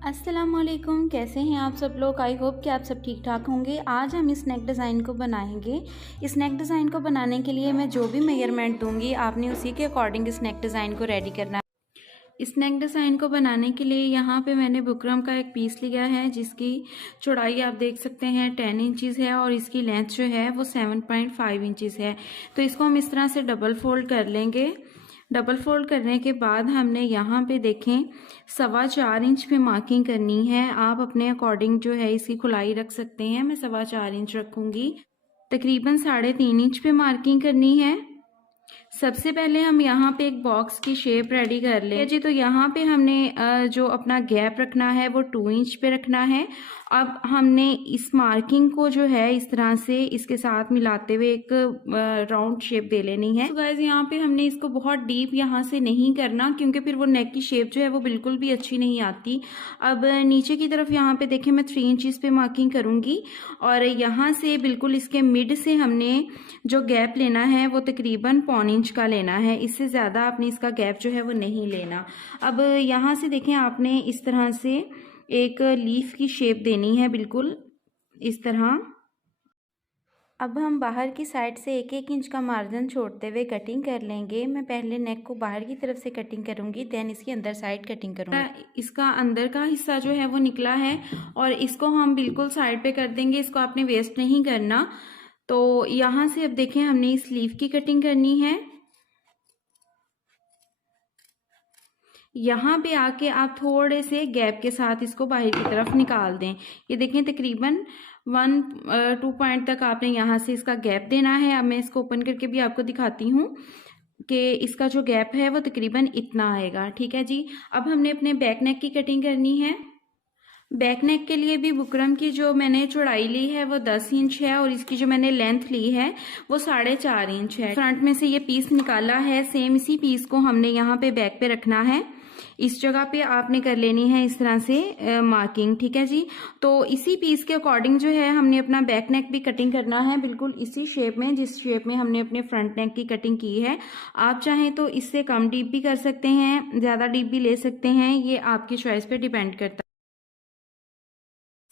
अस्सलामुअलैकुम, कैसे हैं आप सब लोग। आई होप कि आप सब ठीक ठाक होंगे। आज हम इस नेक डिज़ाइन को बनाएंगे। इस नेक डिज़ाइन को बनाने के लिए मैं जो भी मेजरमेंट दूंगी आपने उसी के अकॉर्डिंग इस नेक डिज़ाइन को रेडी करना है। इस नेक डिज़ाइन को बनाने के लिए यहाँ पे मैंने बुकरम का एक पीस लिया है जिसकी चौड़ाई आप देख सकते हैं 10 इंचज़ है और इसकी लेंथ जो है वो 7.5 इंचज़ है। तो इसको हम इस तरह से डबल फोल्ड कर लेंगे। डबल फोल्ड करने के बाद हमने यहाँ पे देखें 4.25 इंच पे मार्किंग करनी है। आप अपने अकॉर्डिंग जो है इसकी खुलाई रख सकते हैं। मैं 4.25 इंच रखूँगी। तकरीबन 3.5 इंच पे मार्किंग करनी है। सबसे पहले हम यहाँ पे एक बॉक्स की शेप रेडी कर लें जी। तो यहाँ पे हमने जो अपना गैप रखना है वो 2 इंच पे रखना है। अब हमने इस मार्किंग को जो है इस तरह से इसके साथ मिलाते हुए एक राउंड शेप दे लेनी है। तो गाइस यहाँ पे हमने इसको बहुत डीप यहाँ से नहीं करना क्योंकि फिर वो नेक की शेप जो है वो बिल्कुल भी अच्छी नहीं आती। अब नीचे की तरफ यहाँ पे देखें मैं 3 इंचज़ पे मार्किंग करूँगी और यहाँ से बिल्कुल इसके मिड से हमने जो गैप लेना है वो तकरीबन 1.25 इंच का लेना है। इससे ज़्यादा आपने इसका गैप जो है वो नहीं लेना। अब यहाँ से देखें आपने इस तरह से एक लीफ की शेप देनी है बिल्कुल इस तरह। अब हम बाहर की साइड से 1-1 इंच का मार्जिन छोड़ते हुए कटिंग कर लेंगे। मैं पहले नेक को बाहर की तरफ से कटिंग करूंगी, देन इसकी अंदर साइड कटिंग करूंगी। इसका अंदर का हिस्सा जो है वो निकला है और इसको हम बिल्कुल साइड पे कर देंगे। इसको आपने वेस्ट नहीं करना। तो यहाँ से अब देखें हमने इस लीफ की कटिंग करनी है। यहाँ पे आके आप थोड़े से गैप के साथ इसको बाहर की तरफ निकाल दें। ये देखें तकरीबन 1-2 पॉइंट तक आपने यहाँ से इसका गैप देना है। अब मैं इसको ओपन करके भी आपको दिखाती हूँ कि इसका जो गैप है वो तकरीबन इतना आएगा। ठीक है जी। अब हमने अपने बैक नेक की कटिंग करनी है। बैक नेक के लिए भी बुकरम की जो मैंने चौड़ाई ली है वो 10 इंच है और इसकी जो मैंने लेंथ ली है वो 4.5 इंच है। फ्रंट में से ये पीस निकाला है, सेम इसी पीस को हमने यहाँ पे बैक पे रखना है। इस जगह पे आपने कर लेनी है इस तरह से मार्किंग। ठीक है जी। तो इसी पीस के अकॉर्डिंग जो है हमने अपना बैक नेक भी कटिंग करना है बिल्कुल इसी शेप में जिस शेप में हमने अपने फ्रंट नेक की कटिंग की है। आप चाहें तो इससे कम डीप भी कर सकते हैं, ज़्यादा डीप भी ले सकते हैं, ये आपकी चॉइस पे डिपेंड करता है।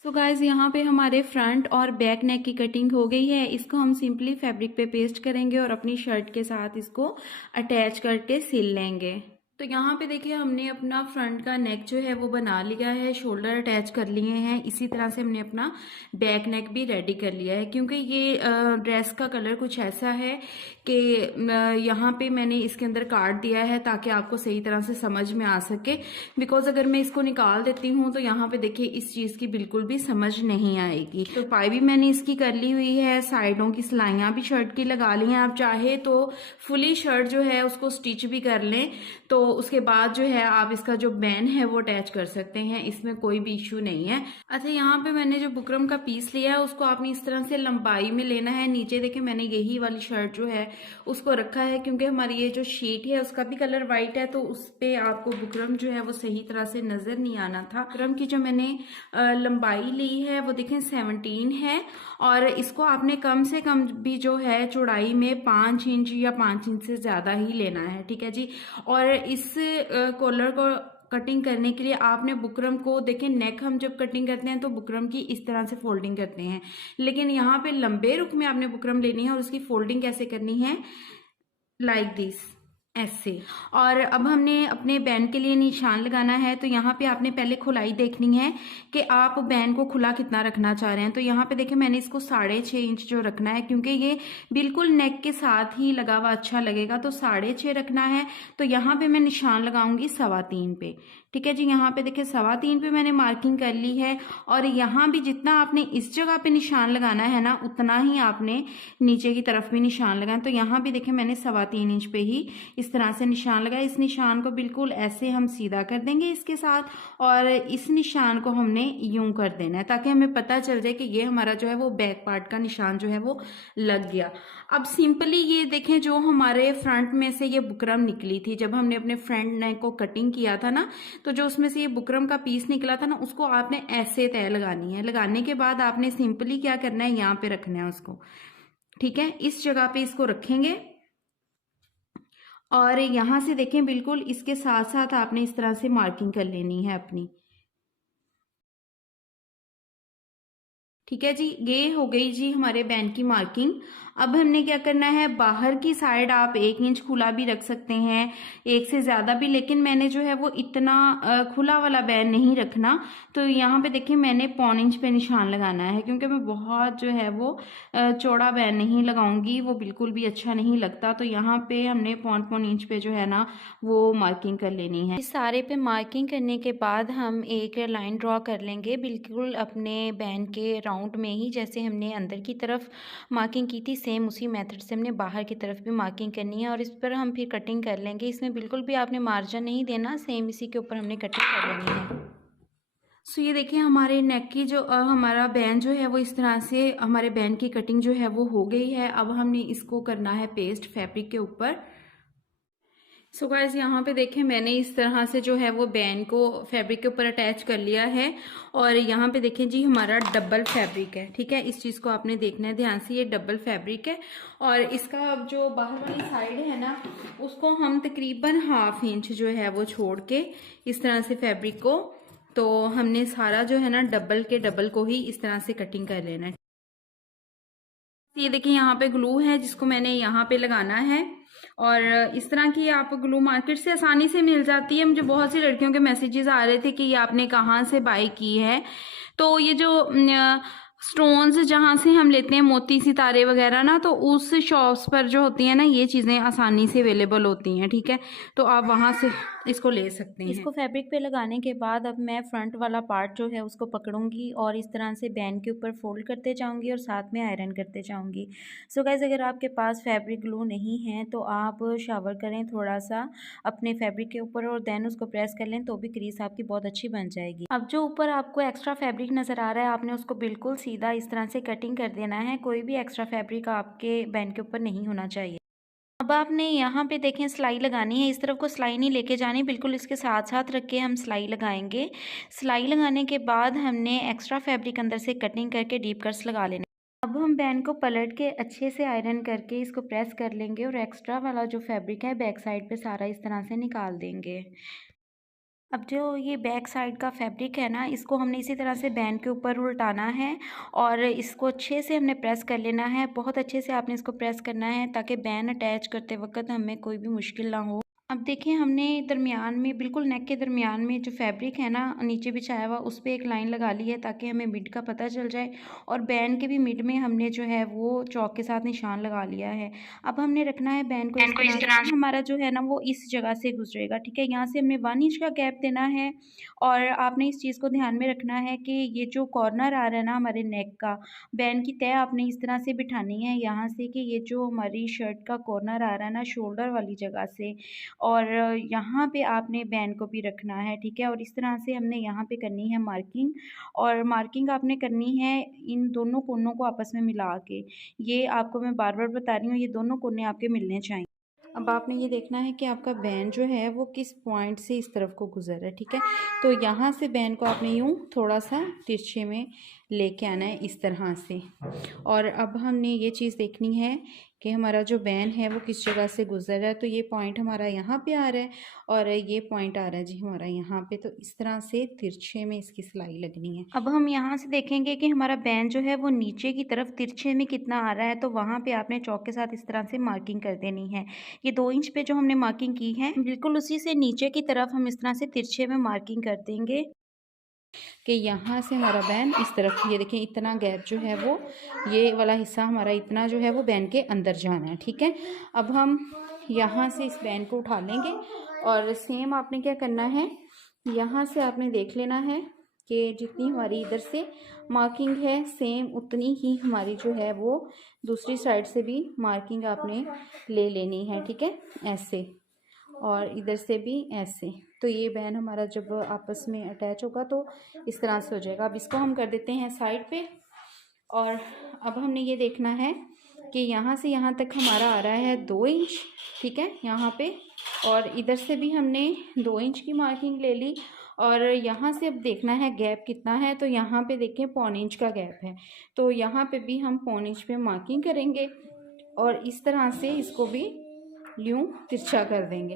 सो गाइज यहाँ पे हमारे फ्रंट और बैक नेक की कटिंग हो गई है। इसको हम सिंपली फैब्रिक पे पेस्ट करेंगे और अपनी शर्ट के साथ इसको अटैच करके सिल लेंगे। तो यहाँ पे देखिए हमने अपना फ्रंट का नेक जो है वो बना लिया है, शोल्डर अटैच कर लिए हैं। इसी तरह से हमने अपना बैक नेक भी रेडी कर लिया है। क्योंकि ये ड्रेस का कलर कुछ ऐसा है कि यहाँ पे मैंने इसके अंदर काट दिया है ताकि आपको सही तरह से समझ में आ सके। बिकॉज अगर मैं इसको निकाल देती हूँ तो यहाँ पे देखिए इस चीज़ की बिल्कुल भी समझ नहीं आएगी। तो पाई भी मैंने इसकी कर ली हुई है, साइडों की सिलाइयाँ भी शर्ट की लगा ली हैं। आप चाहे तो फुली शर्ट जो है उसको स्टिच भी कर लें, तो उसके बाद जो है आप इसका जो बैन है वो अटैच कर सकते हैं, इसमें कोई भी इश्यू नहीं है। अच्छा, यहाँ पे मैंने जो बुकरम का पीस लिया है उसको आपने इस तरह से लंबाई में लेना है। नीचे देखें मैंने यही वाली शर्ट जो है उसको रखा है क्योंकि हमारी ये जो शीट है उसका भी कलर वाइट है, तो उस पे आपको बुकरम जो है वो सही तरह से नजर नहीं आना था। बुकरम की जो मैंने लंबाई ली है वो देखें 17 है और इसको आपने कम से कम भी जो है चौड़ाई में 5 इंच या 5 इंच से ज्यादा ही लेना है। ठीक है जी। और इस कॉलर को कटिंग करने के लिए आपने बुकरम को देखें, नेक हम जब कटिंग करते हैं तो बुकरम की इस तरह से फोल्डिंग करते हैं, लेकिन यहाँ पे लंबे रुख में आपने बुकरम लेनी है और उसकी फोल्डिंग कैसे करनी है, लाइक दिस, ऐसे। और अब हमने अपने बैंड के लिए निशान लगाना है। तो यहाँ पे आपने पहले खुलाई देखनी है कि आप बैंड को खुला कितना रखना चाह रहे हैं। तो यहाँ पे देखें मैंने इसको 6.5 इंच जो रखना है क्योंकि ये बिल्कुल नेक के साथ ही लगा हुआ अच्छा लगेगा, तो 6.5 रखना है। तो यहाँ पे मैं निशान लगाऊंगी 3.25 पे। ठीक है जी। यहाँ पे देखिए 3.25 पे मैंने मार्किंग कर ली है और यहाँ भी जितना आपने इस जगह पे निशान लगाना है ना उतना ही आपने नीचे की तरफ भी निशान लगाना। तो यहाँ भी देखिए मैंने 3.25 इंच पे ही इस तरह से निशान लगाया। इस निशान को बिल्कुल ऐसे हम सीधा कर देंगे इसके साथ और इस निशान को हमने यूं कर देना है ताकि हमें पता चल जाए कि ये हमारा जो है वो बैक पार्ट का निशान जो है वो लग गया। अब सिंपली ये देखें जो हमारे फ्रंट में से ये बुकरम निकली थी जब हमने अपने फ्रंट नेक को कटिंग किया था ना, तो जो उसमें से ये बुकरम का पीस निकला था ना उसको आपने ऐसे तय लगानी है। लगाने के बाद आपने सिंपली क्या करना है, यहाँ पे रखना है उसको। ठीक है, इस जगह पे इसको रखेंगे और यहाँ से देखें बिल्कुल इसके साथ साथ आपने इस तरह से मार्किंग कर लेनी है अपनी। ठीक है जी, ये हो गई जी हमारे बैंड की मार्किंग। अब हमने क्या करना है, बाहर की साइड आप 1 इंच खुला भी रख सकते हैं, 1 से ज़्यादा भी, लेकिन मैंने जो है वो इतना खुला वाला बैंड नहीं रखना। तो यहाँ पे देखिए मैंने 1/4 इंच पे निशान लगाना है, क्योंकि मैं बहुत जो है वो चौड़ा बैंड नहीं लगाऊंगी, वो बिल्कुल भी अच्छा नहीं लगता। तो यहाँ पे हमने 1/4 इंच पे जो है ना वो मार्किंग कर लेनी है। इस सारे पे मार्किंग करने के बाद हम एक लाइन ड्रॉ कर लेंगे बिल्कुल अपने बैंड के राउंड में ही, जैसे हमने अंदर की तरफ मार्किंग की थी सेम उसी मेथड से हमने बाहर की तरफ भी मार्किंग करनी है। और इस पर हम फिर कटिंग कर लेंगे। इसमें बिल्कुल भी आपने मार्जिन नहीं देना, सेम इसी के ऊपर हमने कटिंग कर लेनी है। सो ये देखिए हमारे नेक की जो हमारा बैंड जो है वो इस तरह से हमारे बैंड की कटिंग जो है वो हो गई है। अब हमने इसको करना है पेस्ट फैब्रिक के ऊपर। सो गाइस यहाँ पे देखें मैंने इस तरह से जो है वो बैंड को फैब्रिक के ऊपर अटैच कर लिया है। और यहाँ पे देखें जी हमारा डबल फैब्रिक है, ठीक है, इस चीज़ को आपने देखना है ध्यान से, ये डबल फैब्रिक है। और इसका जो बाहर वाली साइड है ना उसको हम तकरीबन 1/2 इंच जो है वो छोड़ के इस तरह से फैब्रिक को, तो हमने सारा जो है ना डबल के डबल को ही इस तरह से कटिंग कर लेना है। ये देखिए यहाँ पे ग्लू है जिसको मैंने यहाँ पे लगाना है। और इस तरह की आप ग्लू मार्केट से आसानी से मिल जाती है। मुझे बहुत सी लड़कियों के मैसेजेस आ रहे थे कि ये आपने कहाँ से बाय की है। तो ये जो स्टोन्स जहाँ से हम लेते हैं मोती सितारे वगैरह ना, तो उस शॉप्स पर जो होती है ना ये चीज़ें आसानी से अवेलेबल होती हैं, ठीक है, तो आप वहाँ से इसको ले सकते हैं। इसको फैब्रिक पे लगाने के बाद अब मैं फ्रंट वाला पार्ट जो है उसको पकड़ूंगी और इस तरह से बैंड के ऊपर फोल्ड करते जाऊंगी और साथ में आयरन करते जाऊंगी। सो गाइस अगर आपके पास फैब्रिक ग्लू नहीं है तो आप शावर करें थोड़ा सा अपने फैब्रिक के ऊपर और देन उसको प्रेस कर लें, तो भी क्रीज आपकी बहुत अच्छी बन जाएगी। अब जो ऊपर आपको एक्स्ट्रा फैब्रिक नज़र आ रहा है आपने उसको बिल्कुल सीधा इस तरह से कटिंग कर देना है, कोई भी एक्स्ट्रा फैब्रिक आपके बैंड के ऊपर नहीं होना चाहिए। अब आपने यहाँ पे देखें सिलाई लगानी है, इस तरफ को सिलाई नहीं लेके जानी, बिल्कुल इसके साथ साथ रख के हम सिलाई लगाएंगे। सिलाई लगाने के बाद हमने एक्स्ट्रा फैब्रिक अंदर से कटिंग करके डीप कट्स लगा लेने। अब हम बैंड को पलट के अच्छे से आयरन करके इसको प्रेस कर लेंगे और एक्स्ट्रा वाला जो फैब्रिक है बैक साइड पे सारा इस तरह से निकाल देंगे। अब जो ये बैक साइड का फैब्रिक है ना इसको हमने इसी तरह से बैंड के ऊपर उल्टाना है और इसको अच्छे से हमने प्रेस कर लेना है। बहुत अच्छे से आपने इसको प्रेस करना है ताकि बैंड अटैच करते वक्त हमें कोई भी मुश्किल ना हो। अब देखिए हमने दरमियान में बिल्कुल नेक के दरमियान में जो फैब्रिक है ना नीचे बिछाया हुआ उस पर एक लाइन लगा ली है ताकि हमें मिड का पता चल जाए। और बैंड के भी मिड में हमने जो है वो चौक के साथ निशान लगा लिया है। अब हमने रखना है बैंड को इस तरह से, हमारा जो है ना वो इस जगह से गुजरेगा, ठीक है, यहाँ से हमने 1 इंच का गैप देना है। और आपने इस चीज़ को ध्यान में रखना है कि ये जो कॉर्नर आ रहा है ना हमारे नेक का, बैंड की तय आपने इस तरह से बिठानी है यहाँ से कि ये जो हमारी शर्ट का कॉर्नर आ रहा है ना शोल्डर वाली जगह से, और यहाँ पे आपने बैंड को भी रखना है, ठीक है। और इस तरह से हमने यहाँ पे करनी है मार्किंग, और मार्किंग आपने करनी है इन दोनों कोनों को आपस में मिला के। ये आपको मैं बार बार बता रही हूँ, ये दोनों कोने आपके मिलने चाहिए। अब आपने ये देखना है कि आपका बैंड जो है वो किस पॉइंट से इस तरफ को गुजर रहा है, ठीक है। तो यहाँ से बैंड को आपने यूँ थोड़ा सा तिरछे में लेके आना है इस तरह से। और अब हमने ये चीज़ देखनी है कि हमारा जो बैंड है वो किस जगह से गुजर रहा है। तो ये पॉइंट हमारा यहाँ पे आ रहा है और ये पॉइंट आ रहा है जी हमारा यहाँ पे। तो इस तरह से तिरछे में इसकी सिलाई लगनी है। अब हम यहाँ से देखेंगे कि हमारा बैंड जो है वो नीचे की तरफ तिरछे में कितना आ रहा है, तो वहाँ पे आपने चौक के साथ इस तरह से मार्किंग कर देनी है। ये 2 इंच पे जो हमने मार्किंग की है बिल्कुल उसी से नीचे की तरफ हम इस तरह से तिरछे में मार्किंग कर देंगे कि यहाँ से हमारा बैंड इस तरफ, ये देखें इतना गैप जो है वो ये वाला हिस्सा हमारा इतना जो है वो बैंड के अंदर जाना है, ठीक है। अब हम यहाँ से इस बैंड को उठा लेंगे और सेम आपने क्या करना है, यहाँ से आपने देख लेना है कि जितनी हमारी इधर से मार्किंग है सेम उतनी ही हमारी जो है वो दूसरी साइड से भी मार्किंग आपने ले लेनी है, ठीक है, ऐसे, और इधर से भी ऐसे। तो ये बैंड हमारा जब आपस में अटैच होगा तो इस तरह से हो जाएगा। अब इसको हम कर देते हैं साइड पे। और अब हमने ये देखना है कि यहाँ से यहाँ तक हमारा आ रहा है 2 इंच, ठीक है, यहाँ पे, और इधर से भी हमने 2 इंच की मार्किंग ले ली। और यहाँ से अब देखना है गैप कितना है, तो यहाँ पे देखें 1/4 इंच का गैप है, तो यहाँ पे भी हम 1/4 इंच पे मार्किंग करेंगे और इस तरह से इसको भी यूँ तिरछा कर देंगे।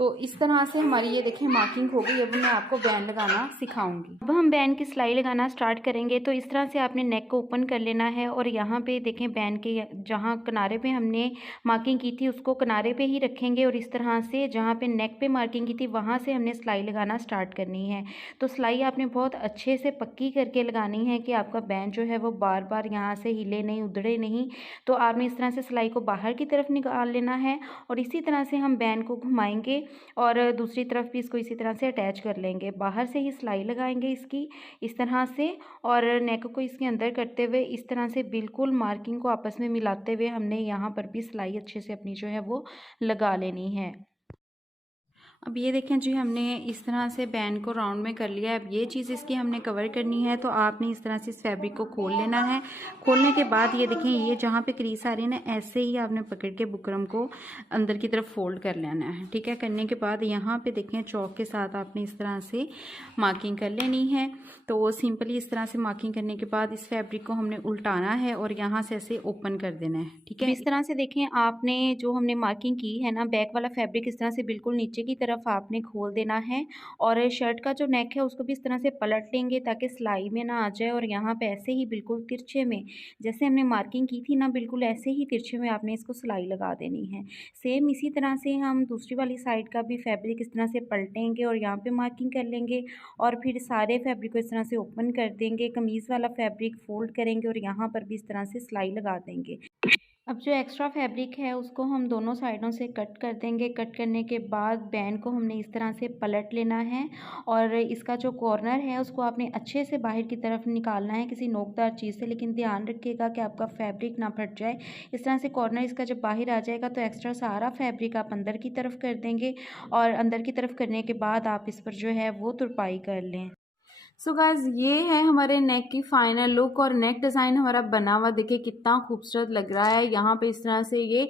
तो इस तरह से हमारी ये देखें मार्किंग हो गई। अब मैं आपको बैंड लगाना सिखाऊंगी। अब हम बैंड की सिलाई लगाना स्टार्ट करेंगे। तो इस तरह से आपने नेक को ओपन कर लेना है और यहाँ पे देखें बैंड के जहाँ किनारे पे हमने मार्किंग की थी उसको किनारे पे ही रखेंगे और इस तरह से जहाँ पे नेक पे मार्किंग की थी वहाँ से हमने सिलाई लगाना स्टार्ट करनी है। तो सिलाई आपने बहुत अच्छे से पक्की करके लगानी है कि आपका बैंड जो है वो बार बार यहाँ से हिले नहीं, उधड़े नहीं। तो आपने इस तरह से सिलाई को बाहर की तरफ निकाल लेना है और इसी तरह से हम बैंड को घुमाएंगे और दूसरी तरफ भी इसको इसी तरह से अटैच कर लेंगे। बाहर से ही सिलाई लगाएंगे इसकी इस तरह से और नेक को इसके अंदर करते हुए इस तरह से बिल्कुल मार्किंग को आपस में मिलाते हुए हमने यहाँ पर भी सिलाई अच्छे से अपनी जो है वो लगा लेनी है। अब ये देखें जी हमने इस तरह से बैंड को राउंड में कर लिया है। अब ये चीज़ इसकी हमने कवर करनी है तो आपने इस तरह से इस फैब्रिक को खोल लेना है। खोलने के बाद ये देखें ये जहाँ पे क्रीज आ रही है ना ऐसे ही आपने पकड़ के बुकरम को अंदर की तरफ फोल्ड कर लेना है। ठीक है, करने के बाद यहाँ पे देखें चौक के साथ आपने इस तरह से मार्किंग कर लेनी है। तो सिंपली इस तरह से मार्किंग करने के बाद इस फैब्रिक को हमने उल्टाना है और यहाँ से ऐसे ओपन कर देना है। ठीक है, इस तरह से देखें आपने जो हमने मार्किंग की है ना बैक वाला फैब्रिक इस तरह से बिल्कुल नीचे की तरफ आपने खोल देना है और शर्ट का जो नेक है उसको भी इस तरह से पलट लेंगे ताकि सिलाई में ना आ जाए और यहाँ पे ऐसे ही बिल्कुल तिरछे में जैसे हमने मार्किंग की थी ना बिल्कुल ऐसे ही तिरछे में आपने इसको सिलाई लगा देनी है। सेम इसी तरह से हम दूसरी वाली साइड का भी फैब्रिक इस तरह से पलटेंगे और यहाँ पे मार्किंग कर लेंगे और फिर सारे फैब्रिक को इस तरह से ओपन कर देंगे। कमीज़ वाला फैब्रिक फोल्ड करेंगे और यहाँ पर भी इस तरह से सिलाई लगा देंगे। अब जो एक्स्ट्रा फैब्रिक है उसको हम दोनों साइडों से कट कर देंगे। कट करने के बाद बैंड को हमने इस तरह से पलट लेना है और इसका जो कॉर्नर है उसको आपने अच्छे से बाहर की तरफ निकालना है किसी नोकदार चीज़ से, लेकिन ध्यान रखिएगा कि आपका फैब्रिक ना फट जाए। इस तरह से कॉर्नर इसका जब बाहर आ जाएगा तो एक्स्ट्रा सारा फैब्रिक आप अंदर की तरफ कर देंगे और अंदर की तरफ करने के बाद आप इस पर जो है वो तुरपाई कर लें। सो गाइस ये है हमारे नेक की फाइनल लुक और नेक डिज़ाइन हमारा बना हुआ देखिए कितना खूबसूरत लग रहा है। यहाँ पे इस तरह से ये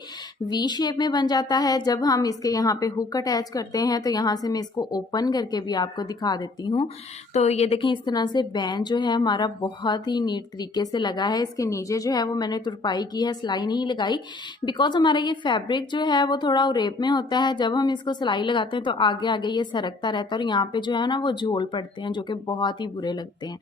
वी शेप में बन जाता है। जब हम इसके यहाँ पे हुक अटैच करते हैं तो यहाँ से मैं इसको ओपन करके भी आपको दिखा देती हूँ। तो ये देखें इस तरह से बैंड जो है हमारा बहुत ही नीट तरीके से लगा है। इसके नीचे जो है वो मैंने तुरपाई की है, सिलाई नहीं लगाई, बिकॉज हमारा ये फैब्रिक जो है वो थोड़ा उरेप में होता है। जब हम इसको सिलाई लगाते हैं तो आगे आगे ये सरकता रहता है और यहाँ पे जो है ना वो झोल पड़ते हैं जो कि बहुत ही बुरे लगते हैं।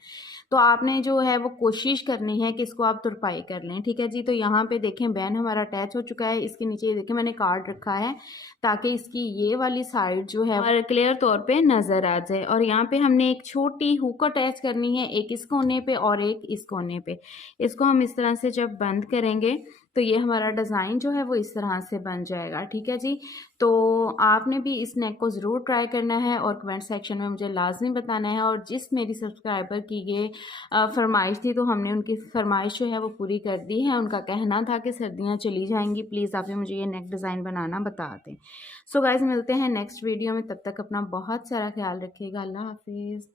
तो आपने जो है वो कोशिश करनी है कि इसको आप तुरपाई कर लें। ठीक है जी, तो यहाँ पे देखें बैंड हमारा अटैच हो चुका है। इसके नीचे देखें मैंने कार्ड रखा है ताकि इसकी ये वाली साइड जो है और क्लियर तौर पे नजर आ जाए। और यहाँ पे हमने एक छोटी हुक अटैच करनी है, एक इस कोने पे और एक इस कोने पे। इसको हम इस तरह से जब बंद करेंगे तो ये हमारा डिज़ाइन जो है वो इस तरह से बन जाएगा। ठीक है जी, तो आपने भी इस नेक को ज़रूर ट्राई करना है और कमेंट सेक्शन में मुझे लाजमी बताना है। और जिस मेरी सब्सक्राइबर की ये फरमाइश थी तो हमने उनकी फरमाइश जो है वो पूरी कर दी है। उनका कहना था कि सर्दियाँ चली जाएंगी, प्लीज़ आप मुझे ये नेक डिज़ाइन बनाना बता दें। सो गाइस मिलते हैं नेक्स्ट वीडियो में, तब तक अपना बहुत सारा ख्याल रखिएगा। अल्लाह हाफिज़।